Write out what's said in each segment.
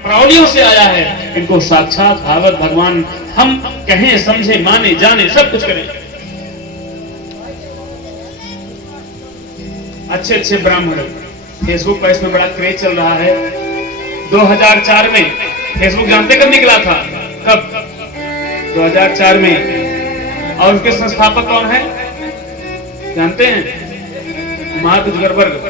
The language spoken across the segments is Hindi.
प्रौढ़ियों से आया है। इनको साक्षात भागवत भगवान हम कहें, समझे, माने, जाने, सब कुछ करें। अच्छे अच्छे ब्राह्मण, फेसबुक पर इसमें बड़ा क्रेज चल रहा है। 2004 में फेसबुक जानते कब निकला था? कब? 2004 में। और उसके संस्थापक कौन है जानते हैं? Mark Zuckerberg.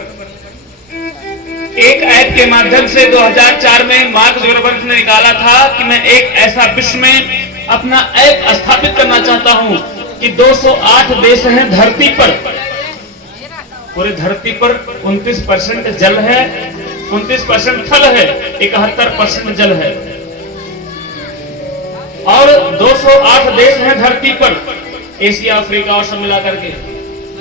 एक ऐप के माध्यम से 2004 में मार्क जुकरबर्ग ने निकाला था कि मैं एक ऐसा विश्व में अपना ऐप स्थापित करना चाहता हूं कि 208 देश हैं धरती पर। पूरी धरती पर 29% जल है, 29% थल है, 71% जल है। और 208 देश हैं धरती पर, एशिया, अफ्रीका और सब मिलाकर के।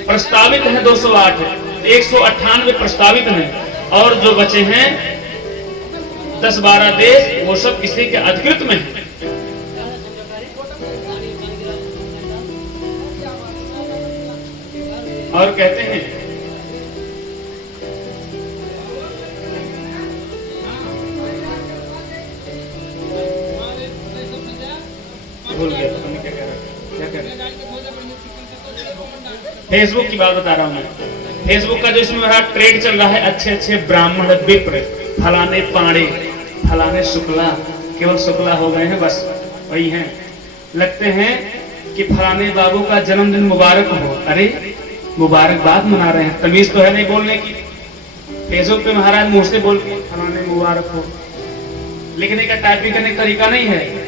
प्रस्तावित हैं 208, 198 प्रस्तावित हैं, और जो बचे हैं 10-12 देश, वो सब किसी के अधिकृत में हैं। और कहते हैं भूल गया, पता नहीं क्या कह रहा। फेसबुक की बात बता रहा हूं मैं। फेसबुक का जो इसमें बड़ा ट्रेड चल रहा है, अच्छे अच्छे ब्राह्मण, विप्र, फलाने पाड़े, फलाने शुक्ला, केवल शुक्ला हो गए हैं, बस वही हैं। लगते हैं कि फलाने बाबू का जन्मदिन मुबारक हो। अरे मुबारकबाद मना रहे हैं, तमीज तो है नहीं बोलने की। फेसबुक पे महाराज मुंह से बोल के फलाने मुबारक हो, लिखने का, टाइपिंग करने का तरीका नहीं है।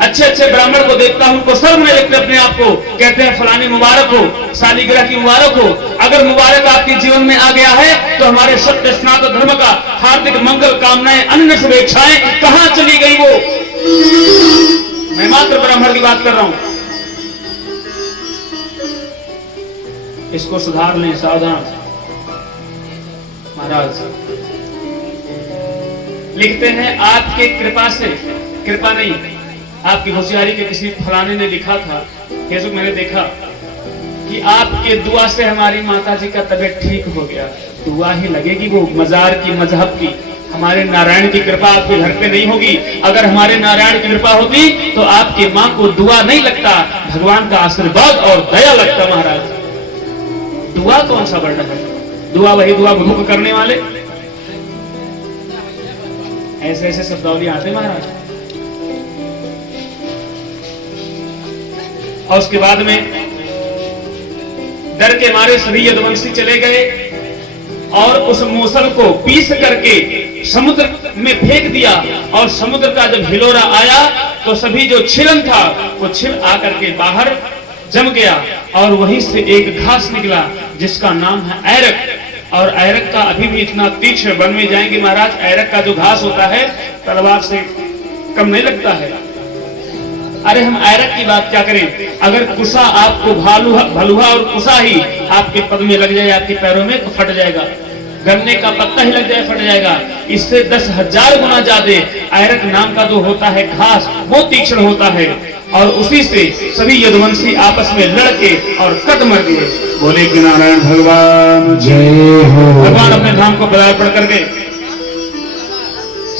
अच्छे अच्छे ब्राह्मण को देखता हूं, उनको शर्म नहीं लगते अपने आप को, कहते हैं फलाने मुबारक हो, सालिग्राह की मुबारक हो। अगर मुबारक आपके जीवन में आ गया है तो हमारे सत्य सनातन धर्म का हार्दिक मंगल कामनाएं, अन्य शुभेच्छाएं कहां चली गई वो? मैं मात्र ब्राह्मण की बात कर रहा हूं। इसको सुधार लें, सावधान। महाराज लिखते हैं आपके कृपा से, कृपा नहीं, आपकी होशियारी के किसी फलाने ने लिखा था, फेसबुक मैंने देखा कि आपके दुआ से हमारी माता जी का तबीयत ठीक हो गया। दुआ ही लगेगी वो मजार की, मजहब की। हमारे नारायण की कृपा आपके घर पे नहीं होगी। अगर हमारे नारायण की कृपा होती तो आपकी माँ को दुआ नहीं लगता, भगवान का आशीर्वाद और दया लगता। महाराज दुआ कौन सा वर्ण है? दुआ वही दुआ भूख करने वाले, ऐसे ऐसे शब्दावली आते महाराज। और उसके बाद में डर के मारे सभी यदुवंशी चले गए और उस मूसल को पीस करके समुद्र में फेंक दिया। और समुद्र का जब हिलोरा आया तो सभी जो छिलन था वो छिल आकर के बाहर जम गया। और वहीं से एक घास निकला जिसका नाम है ऐरक। और ऐरक का अभी भी इतना तीक्ष्ण वन में जाएंगे महाराज, ऐरक का जो घास होता है तलवार से कम नहीं लगता है। अरे हम ऐरक की बात क्या करें? अगर कुसा आपको भलुहा और कुसा ही आपके पद में लग जाए, आपके पैरों में, तो फट जाएगा। गन्ने का पत्ता ही लग जाए, फट जाएगा। इससे 10,000 गुना ज्यादा ऐरक नाम का जो होता है घास, वो तीक्ष्ण होता है। और उसी से सभी यदुवंशी आपस में लड़के और कट मर दिए। बोले कि नारायण भगवान जय हो। भगवान अपने धाम को पदार्पण कर गए।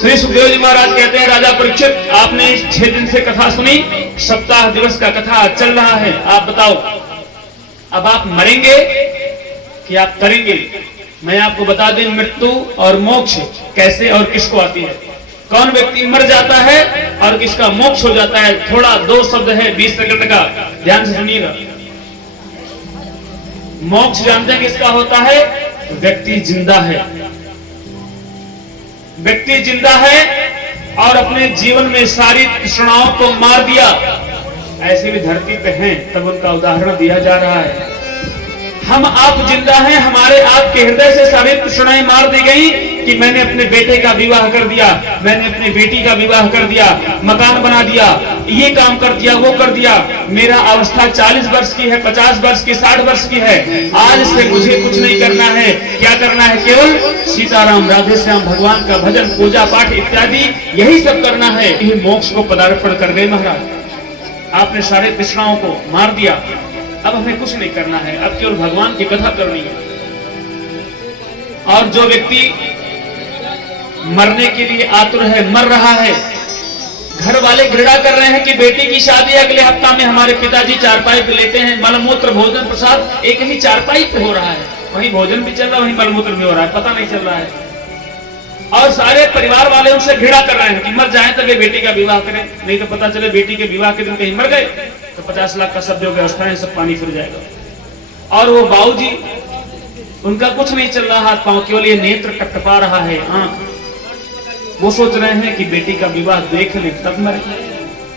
श्री सुखदेव जी महाराज कहते हैं, राजा परीक्षित, आपने 6 दिन से कथा सुनी, सप्ताह दिवस का कथा चल रहा है। आप बताओ अब आप मरेंगे कि आप करेंगे? मैं आपको बता दें, मृत्यु और मोक्ष कैसे और किसको आती है। कौन व्यक्ति मर जाता है और किसका मोक्ष हो जाता है। थोड़ा 2 शब्द है 20 सेकंड का, ध्यान से सुनिएगा। मोक्ष जानते हैं किसका होता है? व्यक्ति जिंदा है, व्यक्ति जिंदा है और अपने जीवन में सारी तृष्णाओं को मार दिया। ऐसे भी धरती पे हैं, तब उनका उदाहरण दिया जा रहा है। हम आप जिंदा हैं, हमारे आपके हृदय से सारी तृष्णाएं मार दी गई कि मैंने अपने बेटे का विवाह कर दिया, मैंने अपनी बेटी का विवाह कर दिया, मकान बना दिया, ये काम कर दिया, वो कर दिया। मेरा अवस्था 40 वर्ष की है, 50 वर्ष की, 60 वर्ष की है। आज से मुझे कुछ नहीं करना है। क्या करना है? केवल सीताराम, राधे श्याम, भगवान का भजन, पूजा पाठ इत्यादि, यही सब करना है। यही मोक्ष को पदार्पण कर गए महाराज। आपने सारे तृष्णाओं को मार दिया। अब हमें कुछ नहीं करना है, अब केवल भगवान की कथा करनी है। और जो व्यक्ति मरने के लिए आतुर है, मर रहा है। घर वाले घृणा कर रहे हैं कि बेटी की शादी अगले हफ्ता में, हमारे पिताजी चारपाई पे लेते हैं, मलमूत्र भोजन प्रसाद एक ही चारपाई पे हो रहा है, वहीं भोजन भी चल रहा है, वहीं मलमूत्र भी हो रहा है, पता नहीं चल रहा है। और सारे परिवार वाले उनसे घृणा कर रहे हैं कि मर जाए तो वे बेटी का विवाह करें, नहीं तो पता चले बेटी के विवाह के दिन कहीं मर गए तो 50 लाख का सब जो व्यवस्था है सब पानी फिर जाएगा। और वो बाबूजी, उनका कुछ नहीं चल रहा, हाथ पांव, केवल ये नेत्र टपटपा रहा है, आंख। वो सोच रहे हैं कि बेटी का विवाह देख ले तब मरे।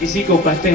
इसी को कहते हैं